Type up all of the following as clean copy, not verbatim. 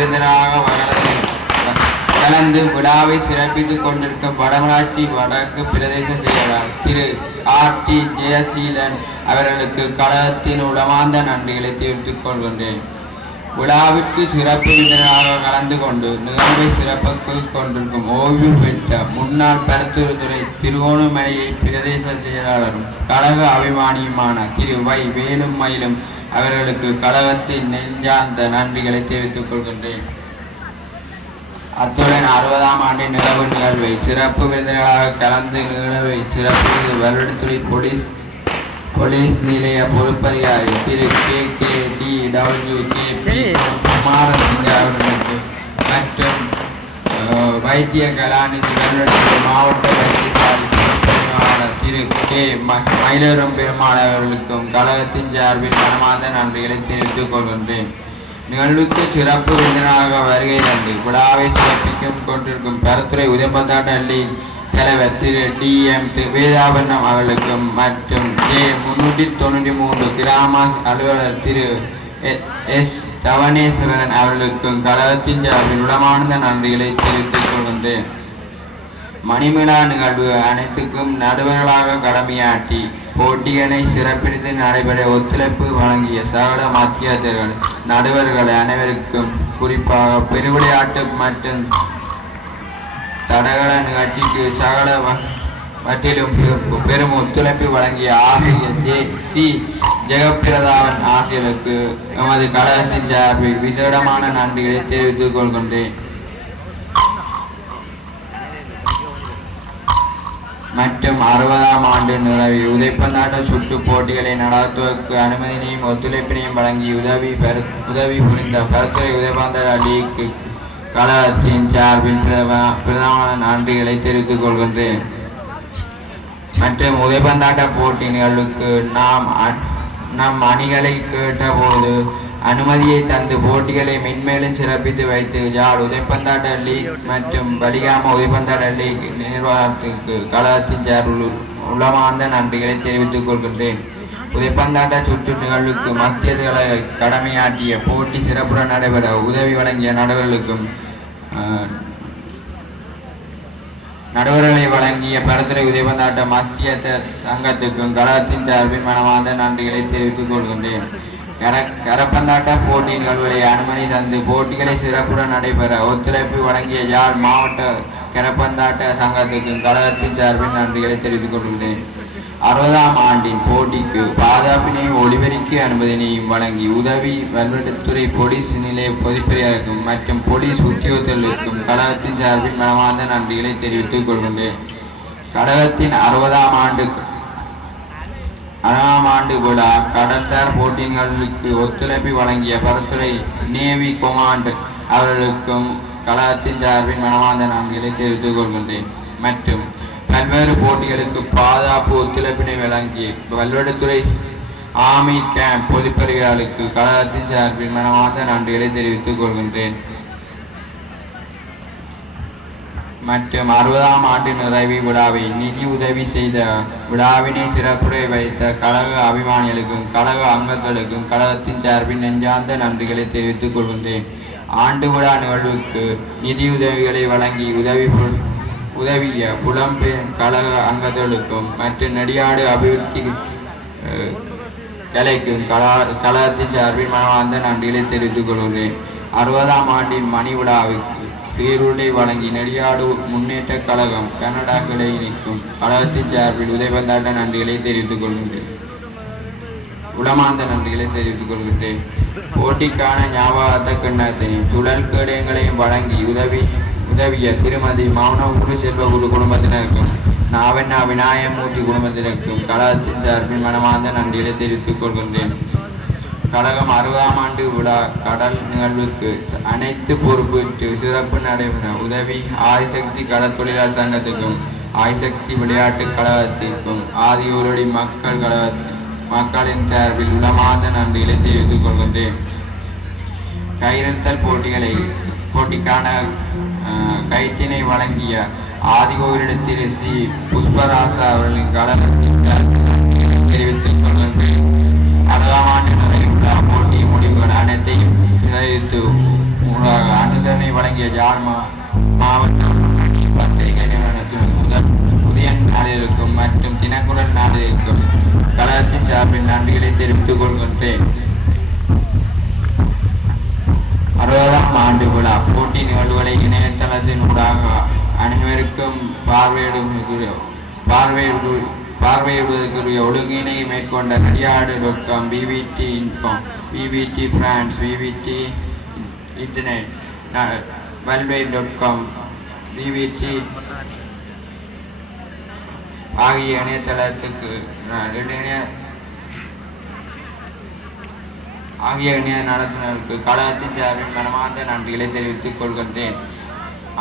விருந்தினராக கலந்து விழாவை சிறப்பித்துக் கொண்டிருக்கும் வடமராட்சி வடக்கு பிரதேச செயலாளர் திரு R.T. ஜெயசீலன் அவர்களுக்கு கழகத்தின் உளமார்ந்த நன்றிகளை தெரிவித்துக் கொள்கின்றேன். விழாவிற்கு சிறப்பு விருந்தினராக கலந்து கொண்டு நிகழ்வை சிறப்பித்துக் கொண்டிருக்கும் ஓய்வு பெற்ற முன்னாள் பருத்துறை திருகோணமலையை பிரதேச செயலாளரும் கழக அபிமானியுமான திரு வை வேலும் மயிலும் அவர்களுக்கு கழகத்தின் நெஞ்சார்ந்த நன்றிகளை தெரிவித்துக் கொள்கின்றேன். அத்துடன் 60ஆம் ஆண்டின் நிலவு நிகழ்வை சிறப்பு விருந்தினராக கலந்து நிகழ்வை சிறப்பு வருடத்துறை போலீஸ் நிலைய பொறுப்பதிகாரி திரு KKDWKP குமாரசிங்க அவர்களுக்கு மற்றும் வைத்திய கலாநிதி வருடத்துறை மாவட்ட வைத்தியசாலை திரு K மயிலரும் பெருமாள் அவர்களுக்கும் கழகத்தின் சார்பில் மனமார்ந்த நன்றிகளை தெரிவித்துக் கொள்கின்றேன். நிகழ்வுக்கு சிறப்பு விருந்தினராக வருகை தந்து விழாவை சிறப்பிக்கும் கொண்டிருக்கும் பருத்துறை உதயபந்தாட்ட அள்ளி தலைவர் திரு DM வேதாபரணம் அவர்களுக்கும் மற்றும் J393 கிராம அலுவலர் திரு S தவனேஸ்வரன் அவர்களுக்கும் கழகத்தின் சார்பில் உளமார்ந்த நன்றிகளை தெரிவித்துக் கொள்கின்றேன். மணிமிழா நிகழ்வு அனைத்துக்கும் நடுவர்களாக கடமையாற்றி போட்டிகளை சிறப்பித்து நடைபெற ஒத்துழைப்பு வழங்கிய சகல மத்தியஸ்தர்கள் நடுவர்கள் அனைவருக்கும் குறிப்பாக பெருவிளையாட்டு மற்றும் தடகள நிகழ்ச்சிக்கு சகல வற்றிலும் பெரும் ஒத்துழைப்பு வழங்கிய ஆசிரியர் சி ஜெகப்பிரதாவன் ஆசிரியர்களுக்கு எமது கழகத்தின் சார்பில் விசேடமான நன்றிகளை தெரிவித்துக் கொள்கின்றேன். மற்றும் 60ஆம் ஆண்டு நிறைவு உதைப்பந்தாட்ட சுற்று போட்டிகளை நடத்துவதற்கு அனுமதியினையும் ஒத்துழைப்பினையும் வழங்கி உதவி புரிந்த பருத்துறை உதைப்பந்தாட்ட லீக் கழகத்தின் சார்பில் பிரதமான நன்றிகளை தெரிவித்துக் கொள்கின்றேன். மற்றும் உதைப்பந்தாட்ட போட்டி நிகழ்வுக்கு நம் அணிகளை கேட்டபோது அனுமதியை தந்து போட்டிகளை மென்மேலும் சிறப்பித்து வைத்து யாழ் உதைப்பந்தாட்ட லீக் மற்றும் வலிகாம உதைப்பந்தாட்ட லீக் நிர்வாகத்திற்கு கழகத்தின் சார்பில் உளமார்ந்த நன்றிகளை தெரிவித்துக் கொள்கின்றேன். உதைப்பந்தாட்ட சுற்று நிகழ்வுக்கு மத்திய கடமையாற்றிய போட்டி சிறப்புற நடைபெற உதவி வழங்கிய நடுவர்களை வழங்கிய பருத்துறை உதைப்பந்தாட்ட மத்திய சங்கத்துக்கும் கழகத்தின் சார்பில் மனமார்ந்த நன்றிகளை தெரிவித்துக் கொள்கின்றேன். கரப்பந்தாட்ட போட்டி நிகழ்வுகளை அனுமதி தந்து போட்டிகளை சிறப்புடன் நடைபெற ஒத்துழைப்பு வழங்கிய யாழ் மாவட்ட கரப்பந்தாட்ட சங்கத்துக்கும் கழகத்தின் சார்பில் நன்றிகளை தெரிவித்துக் கொள்கிறேன். 60ஆம் ஆண்டின் போட்டிக்கு பாதுகாப்பினையும் ஒளிபெருக்கி அனுமதியினையும் வழங்கி உதவி வருடத்துறை போலீஸ் நிலைய பொதுப்பெரியாருக்கும் மற்றும் போலீஸ் உத்தியோகத்தர்களுக்கும் கழகத்தின் சார்பில் மனமார்ந்த நன்றிகளை தெரிவித்துக் கொள்கின்றேன். கழகத்தின் 60ஆம் ஆண்டு விழா கடற்சார் போட்டிகளுக்கு ஒத்துழைப்பு வழங்கிய பருத்துறை நேவி கொமாண்ட் அவர்களுக்கும் கழகத்தின் சார்பில் மனமார்ந்த நன்றிகளை தெரிவித்துக் கொள்கின்றேன். மற்றும் பல்வேறு போட்டிகளுக்கு பாதுகாப்பு ஒத்துழைப்பினை வழங்கிய வல்வெடுத்துறை ஆர்மி கேம்ப் பொதுப்பதிகாரிகளுக்கு கழகத்தின் சார்பில் மனமார்ந்த நன்றிகளை தெரிவித்துக் கொள்கின்றேன். மற்றும் 60ஆம் ஆண்டு நிறைவு விழாவை நிதி உதவி செய்த விழாவினை சிறப்புரை வைத்த கழக அபிமானிகளுக்கும் கழக அங்கங்களுக்கும் கழகத்தின் சார்பில் நெஞ்சார்ந்த நன்றிகளை தெரிவித்துக் கொள்கின்றேன். ஆண்டு விழா நிகழ்வுக்கு நிதியுதவிகளை வழங்கி உதவிய புலம்பெயர் கழக அங்கங்களுக்கும் மற்றும் நெடியாடு அபிவிருத்தி கலைக்கும் கழகத்தின் சார்பில் மனமார்ந்த நன்றிகளை தெரிவித்துக் கொள்கின்றேன். 60ஆம் ஆண்டின் மணி விழாவுக்கு சீருடை வழங்கி நெடியாடு முன்னேற்ற கழகம் கனடா கிளை நிற்கும் கழகத்தின் சார்பில் உதைப்பந்தாட்ட நன்றிகளை தெரிவித்துக் கொள்கின்றேன். உளமார்ந்த நன்றிகளை தெரிவித்துக் கொள்கின்றேன். போட்டிக்கான ஞாபகத்த கிண்ணத்தையும் சுழல் கேடயங்களையும் வழங்கி உதவிய திருமதி மௌனகுரு செல்வகுரு குடும்பத்தினருக்கும் நாவண்ணா விநாயகமூர்த்தி குடும்பத்தினருக்கும் கழகத்தின் சார்பில் மனமார்ந்த நன்றிகளை தெரிவித்துக் கொள்கின்றேன். கழகம் 60ஆம் ஆண்டு விழா கடல் நிகழ்வுக்கு அனைத்து பொறுப்பேற்று சிறப்பு நடைபெற உதவி ஆதிசக்தி கடல் தொழிலாளர் சங்கத்துக்கும் ஆதிசக்தி விளையாட்டு கழகத்திற்கும் ஆதியூரடி மக்களின் சார்பில் உளமார்ந்த நன்றிகளை தெரிவித்துக் கொள்கின்றேன். கயிறுத்தல் போட்டிக்கான கைத்தினை வழங்கிய ஆதிகோவிலிடத்தில் ஸ்ரீ புஷ்பராசா அவர்களின் கழகத்தின் தெரிவித்துக் கொள்கின்றேன். 60ஆம் ஆண்டு நிறைவுள்ள போட்டி முடிவுகள் அனைத்தையும் நிறைவேற்று ஊடாக அனுசரணை வழங்கிய யாழ் மாவட்ட பத்திரிகை நிறுவனத்தின் புதியன் நாளிற்கும் மற்றும் தினக்குரல் நாளிற்கும் கழகத்தின் சார்பில் நன்றிகளை தெரிவித்துக் கொள்கின்றேன். 60ஆம் ஆண்டு விழா போட்டி நிகழ்வுகளை இணையதளத்தின் ஊடாக அனைவருக்கும் பார்வையிடுவதற்குரிய ஒழுங்கினை மேற்கொண்ட நடிகாடு.com, BBT Info, BBT France, BBT Internet, Worldwide.com, BBT ஆகிய இணையதளத்துக்கு நடத்தினருக்கு கழகத்தின் சார்பில் மனமார்ந்த நன்றிகளை தெரிவித்துக் கொள்கின்றேன்.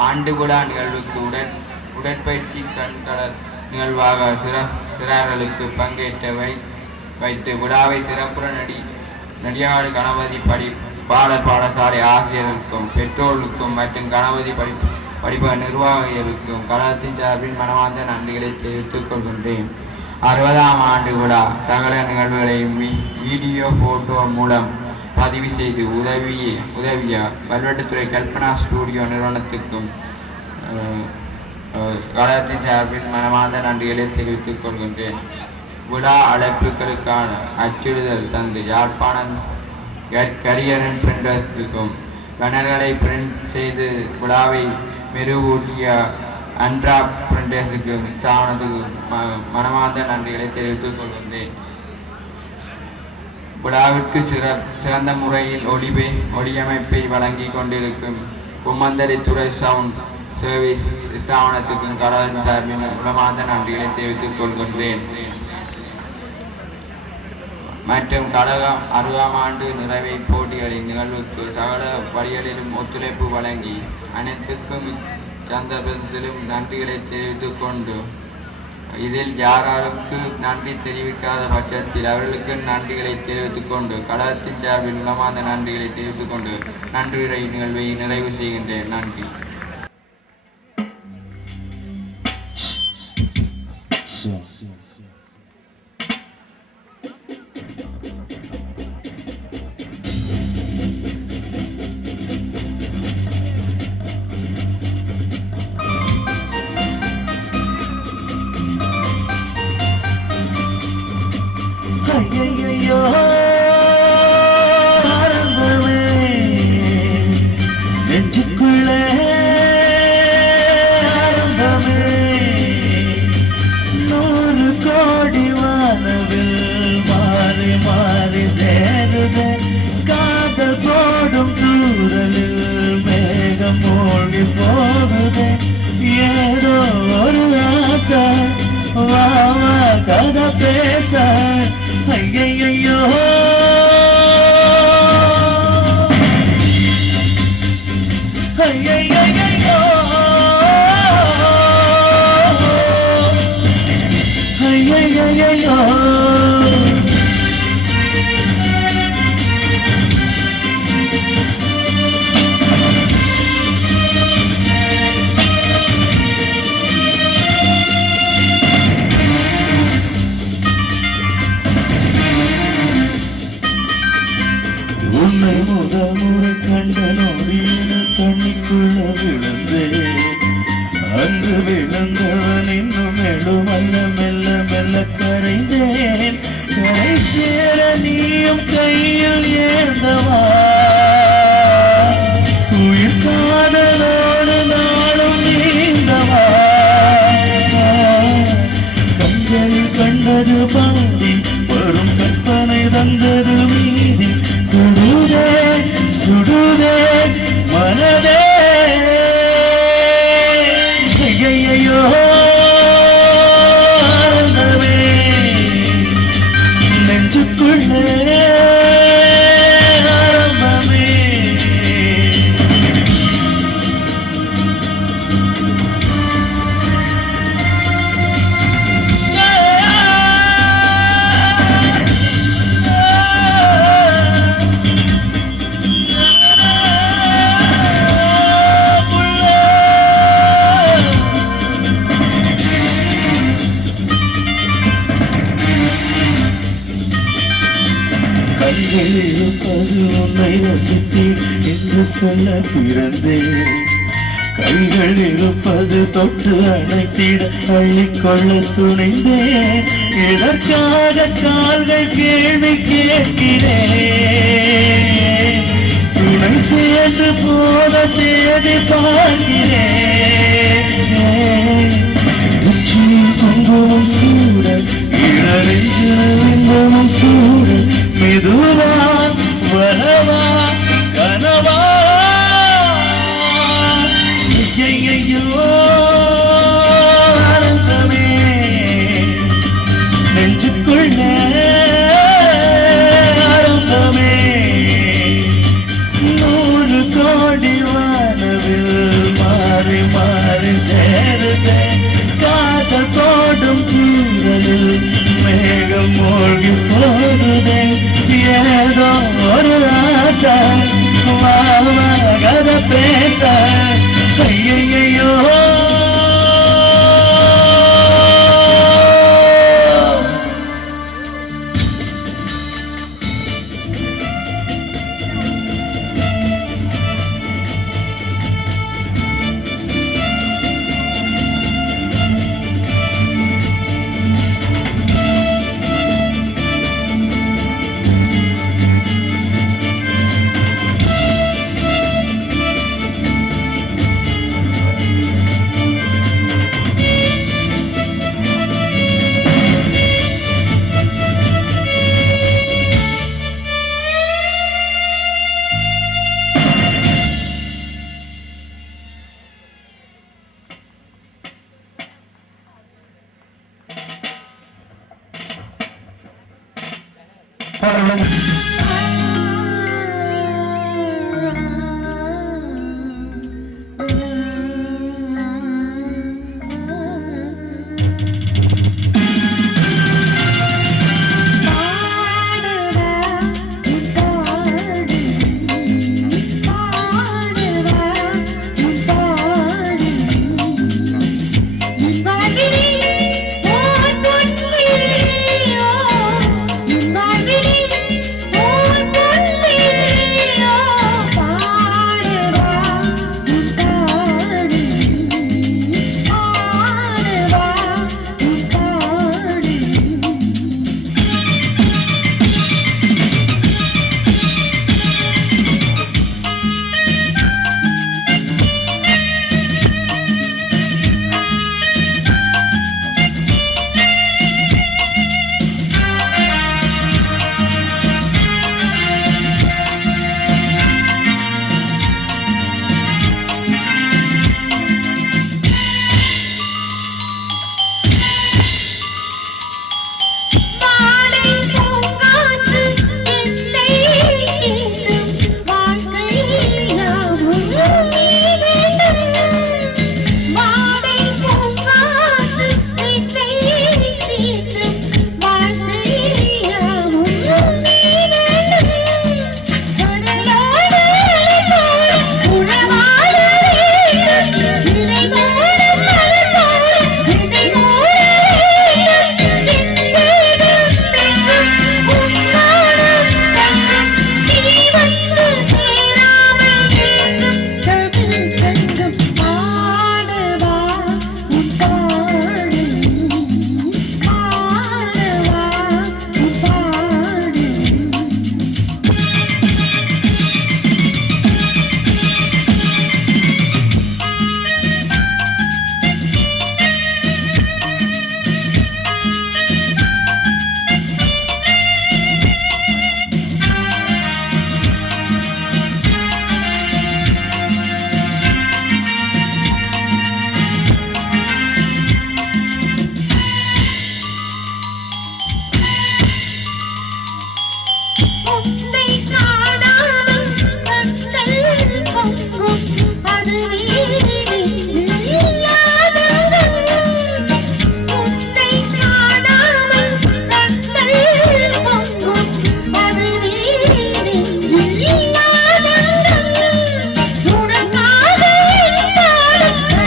ஆண்டு விழா நிகழ்வுக்கு உடற்பயிற்சி கண்கடல் நிகழ்வாக சிறார்களுக்கு பங்கேற்ற வைத்து விழாவை சிறப்புற நடிகாடு கணபதி பாடசாலை ஆசிரியர்களுக்கும் பெற்றோர்களுக்கும் மற்றும் கணபதி படிப்ப நிர்வாகிகளுக்கும் கழகத்தின் சார்பில் மனமார்ந்த நன்றிகளை தெரிவித்துக் கொள்கின்றேன். 60ஆம் ஆண்டு விழா சகல நிகழ்வுகளையும் வீடியோ போட்டோ மூலம் பதிவு செய்து உதவிய வல்வெட்டுத்துறை கல்பனா ஸ்டூடியோ நிறுவனத்துக்கும் கழகத்தின் சார்பில் மனமார்ந்த நன்றிகளை தெரிவித்துக் கொள்கின்றேன். விழா அழைப்புகளுக்கான அச்சிடுதல் தந்து யாழ்ப்பாணம் கரியரன் பிரிண்டர்ஸுக்கும் பேனர்களை பிரிண்ட் செய்து விழாவை மெருகூட்டிய அன்ட்ரா பிரிண்டர்ஸுக்கு ஸ்தாபனத்துக்கு மனமார்ந்த நன்றிகளை தெரிவித்துக் கொள்கின்றேன். விழாவிற்கு சிறந்த முறையில் ஒளியமைப்பை வழங்கி கொண்டிருக்கும் கும்மந்தரித்துறை சவுண்ட் சர்வீஸ் ஸ்தாபனத்துக்கும் கழகத்தின் சார்பில் மனமார்ந்த நன்றிகளை தெரிவித்துக் கொள்கின்றேன். மற்றும் கழகம் 60ஆம் ஆண்டு நிறைவை போட்டிகளின் நிகழ்வுக்கு சகல வழிகளிலும் ஒத்துழைப்பு வழங்கி அனைத்துக்கும் சந்தர்ப்பத்திலும் நன்றிகளை தெரிவித்துக் கொண்டு இதில் யாருக்கு நன்றி தெரிவிக்காத பட்சத்தில் அவர்களுக்கு நன்றிகளை தெரிவித்துக் கொண்டு கழகத்தின் சார்பில் உளமார்ந்த நன்றிகளை தெரிவித்துக் கொண்டு நன்றியுரை நிகழ்வை நிறைவு செய்கின்றேன். நன்றி. கதை பேச ஐயையோ ஐயையோ ஐயையோ முதமுறை கண்டனோடின தண்ணிக்குள்ள விழுந்தேன். அன்று விழுந்தவன் இன்னும் எழுமல்ல மெல்ல மெல்ல கரைந்தேன். கரை சேர நீயும் கையில் ஏந்தவா உயிர் காதலோடு நாளும் நீந்தவா. கண்களில் கண்டது பாடி வரும் கற்பனை தந்தது மீதி சுடுதே மனதே ஐயையோ ஆனந்தமே நெஞ்சுக்குள்ளே ஆரம்பமே சொல்ல பிறந்தேன். கைகள் இருப்பது தொட்டு அணைத்திட அள்ளிக்கொள்ள துணிந்தேன். இதற்காக கால்கள் கேள்வி கேட்கிறேன். துணை சேர்ந்து போன தேடி பார்க்கிறேன். உச்சியில் குங்குமம் சூட இளநெஞ்சிலும் சூட மெதுவா வரவா கனவா ஐயையோ ஆனந்தமே நெஞ்சுக்குள்ள ஆனந்தமே 100 கோடி வானவில் மாறி மாறி சேருதே. காதல் போடும் தூரலில் மேகம் மூழ்கி போகுதே. ஏதோ ஒரு ஆசை கதை பேச ஐயையோ பாருங்கள்.